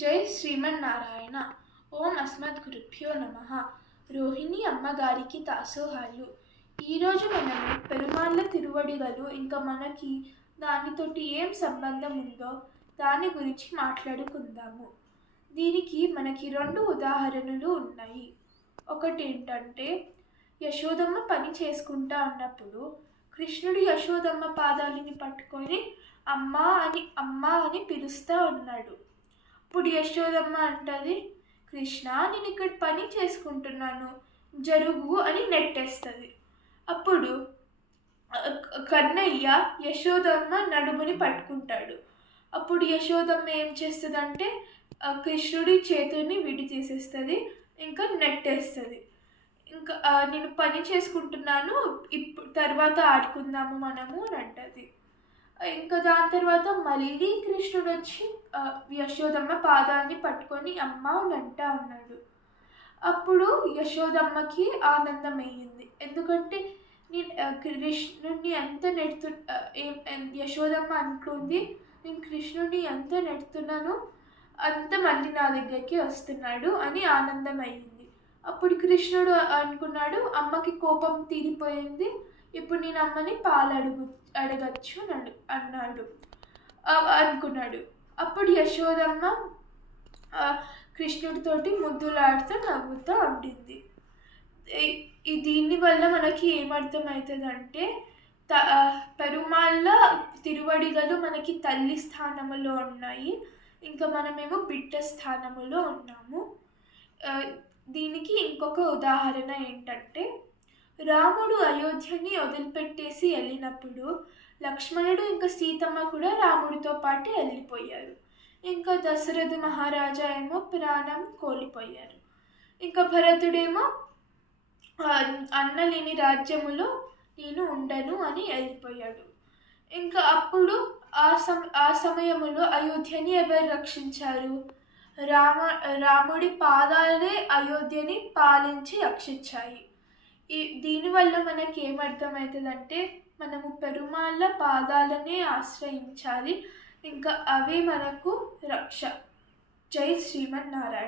జై శ్రీమన్నారాయణ. ఓం అస్మద్గురుభ్యో నమః. రోహిణి అమ్మగారికి దాసోహాలు. ఈరోజు మనము పెరుమాళ్ళ తిరువడిగలు ఇంకా మనకి దానితోటి ఏం సంబంధం ఉందో దాని గురించి మాట్లాడుకుందాము. దీనికి మనకి 2 ఉదాహరణలు ఉన్నాయి. ఒకటి ఏంటంటే, యశోదమ్మ పని చేసుకుంటా అన్నప్పుడు కృష్ణుడు యశోదమ్మ పాదాలని పట్టుకొని అమ్మా అని పిలుస్తూ ఉన్నాడు. ఇప్పుడు యశోదమ్మ అంటది, కృష్ణ నేను ఇక్కడ పని చేసుకుంటున్నాను జరుగు అని నెట్టేస్తుంది. అప్పుడు కన్నయ్య యశోదమ్మ నడుముని పట్టుకుంటాడు. అప్పుడు యశోదమ్మ ఏం చేస్తుందంటే కృష్ణుడి చేతుల్ని విడి తీసేస్తుంది, ఇంకా నెట్టేస్తుంది. ఇంకా నేను పని చేసుకుంటున్నాను, ఇప్పుడు తర్వాత ఆడుకుందాము మనము అని అంటది. ఇంకా దాని తర్వాత మళ్ళీ కృష్ణుడు వచ్చి యశోదమ్మ పాదాన్ని పట్టుకొని అమ్మ అని అంటా ఉన్నాడు. అప్పుడు యశోదమ్మకి ఆనందం అయ్యింది. ఎందుకంటే నేను కృష్ణుడిని ఎంత యశోదమ్మ అనుకుంది, నేను కృష్ణుడిని ఎంత నెడుతున్నానో అంత మళ్ళీ నా దగ్గరికి వస్తున్నాడు అని ఆనందం అయ్యింది. అప్పుడు కృష్ణుడు అనుకున్నాడు, అమ్మకి కోపం తీరిపోయింది, ఇప్పుడు నేను అమ్మని అడగచ్చు అనుకున్నాడు. అప్పుడు యశోదమ్మ కృష్ణుడితోటి ముద్దులాడుతూ నవ్వుతూ ఉండింది. దీనివల్ల మనకి ఏమర్థమవుతుందంటే, పెరుమాళ్ళ తిరువడిగలు మనకి తల్లి స్థానములో ఉన్నాయి, ఇంకా మనమేమో బిడ్డ స్థానములో ఉన్నాము. దీనికి ఇంకొక ఉదాహరణ ఏంటంటే, రాముడు అయోధ్యని వదిలిపెట్టేసి వెళ్ళినప్పుడు లక్ష్మణుడు ఇంకా సీతమ్మ కూడా రాముడితో పాటు వెళ్ళిపోయారు. ఇంకా దశరథ మహారాజా ఏమో ప్రాణం కోల్పోయారు. ఇంకా భరతుడేమో అన్నలేని రాజ్యములో నేను ఉండను అని వెళ్ళిపోయాడు. ఇంకా అప్పుడు ఆ సమయంలో అయోధ్యని ఎవరు రక్షించారు? రాముడి పాదాలే అయోధ్యని పాలించి రక్షించాయి. దీనివల్ల మనకి ఏమర్థమవుతుందంటే, మనము పెరుమాళ్ళ పాదాలనే ఆశ్రయించాలి, ఇంకా అవే మనకు రక్ష. జై శ్రీమన్నారాయణ.